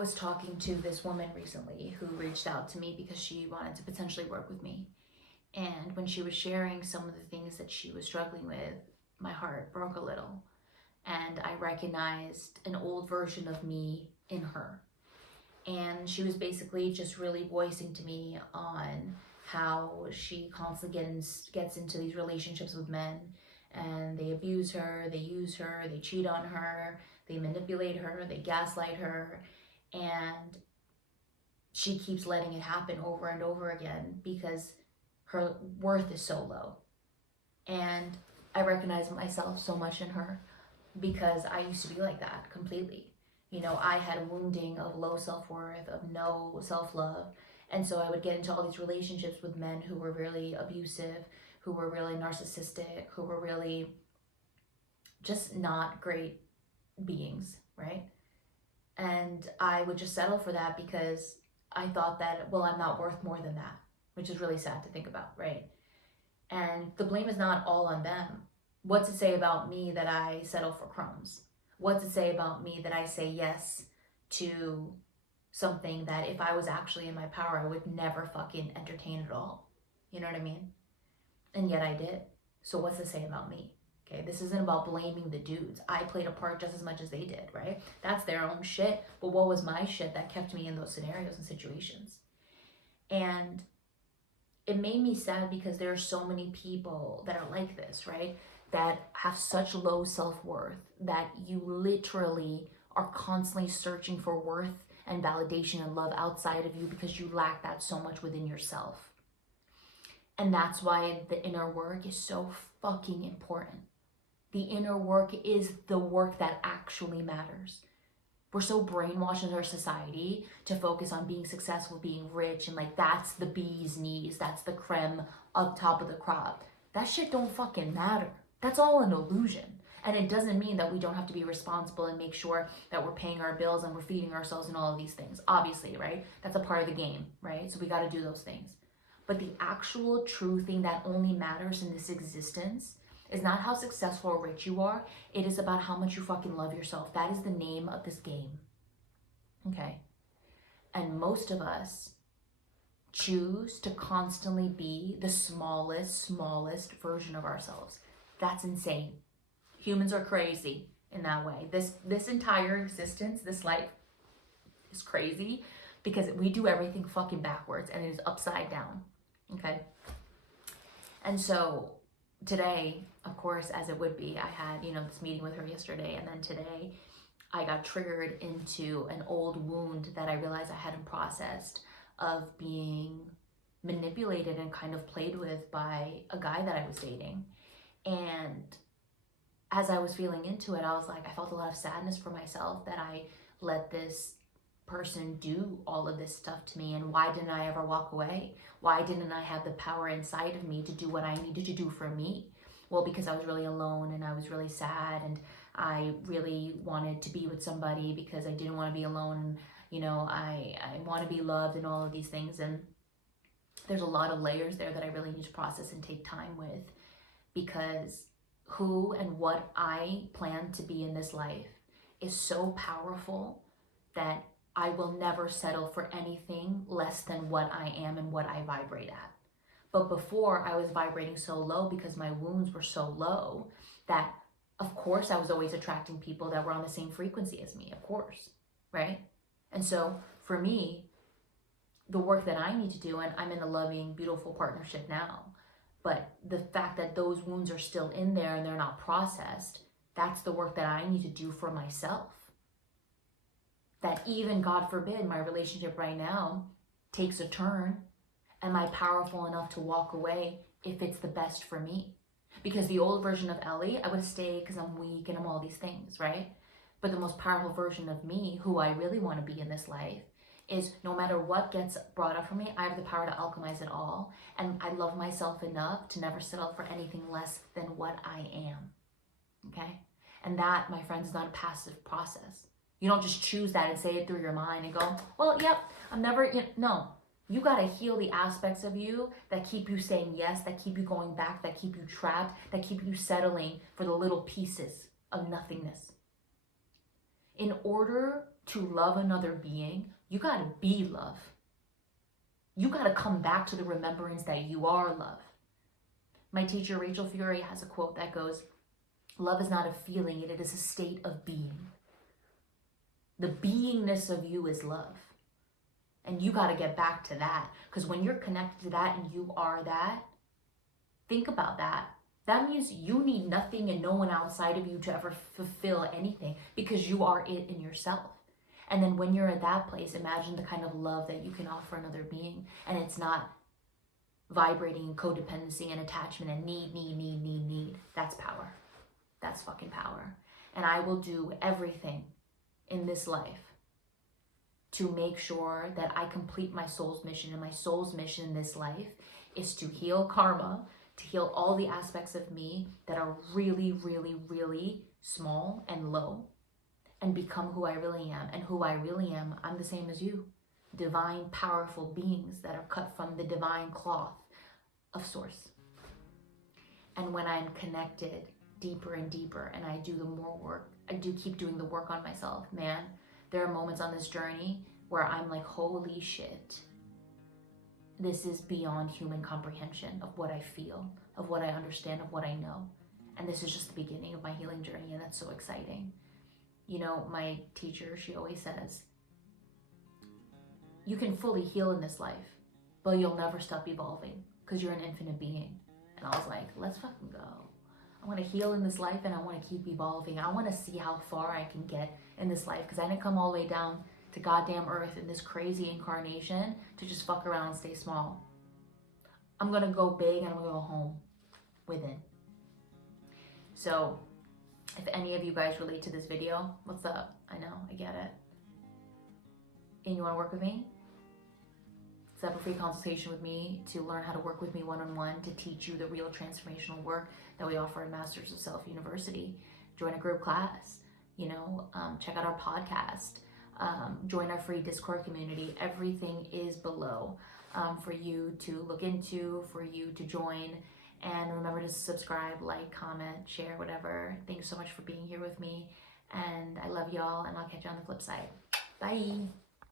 was talking to this woman recently who reached out to me because she wanted to potentially work with me. And when she was sharing some of the things that she was struggling with, my heart broke a little. And I recognized an old version of me in her. And she was basically just really voicing to me on how she constantly gets into these relationships with men, and they abuse her, they use her, they cheat on her, they manipulate her, they gaslight her, and she keeps letting it happen over and over again because her worth is so low. And I recognize myself so much in her because I used to be like that completely. You know, I had a wounding of low self-worth, of no self-love. And so I would get into all these relationships with men who were really abusive, who were really narcissistic, who were really just not great beings, right? And I would just settle for that because I thought that, well, I'm not worth more than that, which is really sad to think about, right? And the blame is not all on them. What's it say about me that I settle for crumbs? What's it say about me that I say yes to something that if I was actually in my power, I would never fucking entertain at all? You know what I mean? And yet I did. So what's it say about me? Okay, this isn't about blaming the dudes. I played a part just as much as they did, right? That's their own shit. But what was my shit that kept me in those scenarios and situations? And it made me sad because there are so many people that are like this, right? That have such low self-worth that you literally are constantly searching for worth and validation and love outside of you because you lack that so much within yourself. And that's why the inner work is so fucking important. The inner work is the work that actually matters. We're so brainwashed in our society to focus on being successful, being rich, and like that's the bee's knees, that's the creme up top of the crop. That shit don't fucking matter. That's all an illusion. And it doesn't mean that we don't have to be responsible and make sure that we're paying our bills and we're feeding ourselves and all of these things. Obviously, right? That's a part of the game, right? So we got to do those things. But the actual true thing that only matters in this existence is not how successful or rich you are. It is about how much you fucking love yourself. That is the name of this game. Okay? And most of us choose to constantly be the smallest version of ourselves. That's insane. Humans are crazy in that way. This entire existence, this life is crazy because we do everything fucking backwards and it is upside down. Okay? And so today, of course, as it would be, I had, this meeting with her yesterday, and then today I got triggered into an old wound that I realized I hadn't processed of being manipulated and kind of played with by a guy that I was dating. And as I was feeling into it, I was like, I felt a lot of sadness for myself that I let this person do all of this stuff to me. And why didn't I ever walk away? Why didn't I have the power inside of me to do what I needed to do for me? Well, because I was really alone and I was really sad and I really wanted to be with somebody because I didn't want to be alone. And, I want to be loved and all of these things. And there's a lot of layers there that I really need to process and take time with, because who and what I plan to be in this life is so powerful that I will never settle for anything less than what I am and what I vibrate at. But before, I was vibrating so low because my wounds were so low that, of course, I was always attracting people that were on the same frequency as me, of course, right? And so for me, the work that I need to do, and I'm in a loving, beautiful partnership now, but the fact that those wounds are still in there and they're not processed, that's the work that I need to do for myself. That even, God forbid, my relationship right now takes a turn, am I powerful enough to walk away if it's the best for me? Because the old version of Ellie, I would stay because I'm weak and I'm all these things, right? But the most powerful version of me, who I really want to be in this life, is no matter what gets brought up for me, I have the power to alchemize it all. And I love myself enough to never settle for anything less than what I am, okay? And that, my friends, is not a passive process. You don't just choose that and say it through your mind and go, well, yep, I'm never, no. You got to heal the aspects of you that keep you saying yes, that keep you going back, that keep you trapped, that keep you settling for the little pieces of nothingness. In order to love another being, you gotta be love. You gotta come back to the remembrance that you are love. My teacher, Rachel Fury, has a quote that goes, love is not a feeling, it is a state of being. The beingness of you is love. And you gotta get back to that. Because when you're connected to that and you are that, think about that. That means you need nothing and no one outside of you to ever fulfill anything, because you are it in yourself. And then when you're at that place, imagine the kind of love that you can offer another being. And it's not vibrating in codependency and attachment and need. That's power. That's fucking power. And I will do everything in this life to make sure that I complete my soul's mission. And my soul's mission in this life is to heal karma, to heal all the aspects of me that are really, really, really small and low, and become who I really am. And who I really am, I'm the same as you. Divine, powerful beings that are cut from the divine cloth of source. And when I'm connected deeper and deeper, and I do the more work, I do keep doing the work on myself, man, there are moments on this journey where I'm like, holy shit, this is beyond human comprehension of what I feel, of what I understand, of what I know. And this is just the beginning of my healing journey, and that's so exciting. You know, my teacher, she always says, you can fully heal in this life, but you'll never stop evolving because you're an infinite being. And I was like, let's fucking go. I want to heal in this life, and I want to keep evolving. I want to see how far I can get in this life, because I didn't come all the way down to goddamn earth in this crazy incarnation to just fuck around and stay small. I'm going to go big, and I'm going to go home within. So if any of you guys relate to this video, what's up? I know, I get it. And you want to work with me? Set up a free consultation with me to learn how to work with me one-on-one, to teach you the real transformational work that we offer at Masters of Self University. Join a group class, check out our podcast, join our free Discord community. Everything is below for you to look into, for you to join. And remember to subscribe, like, comment, share, whatever. Thanks so much for being here with me. And I love y'all, and I'll catch you on the flip side. Bye.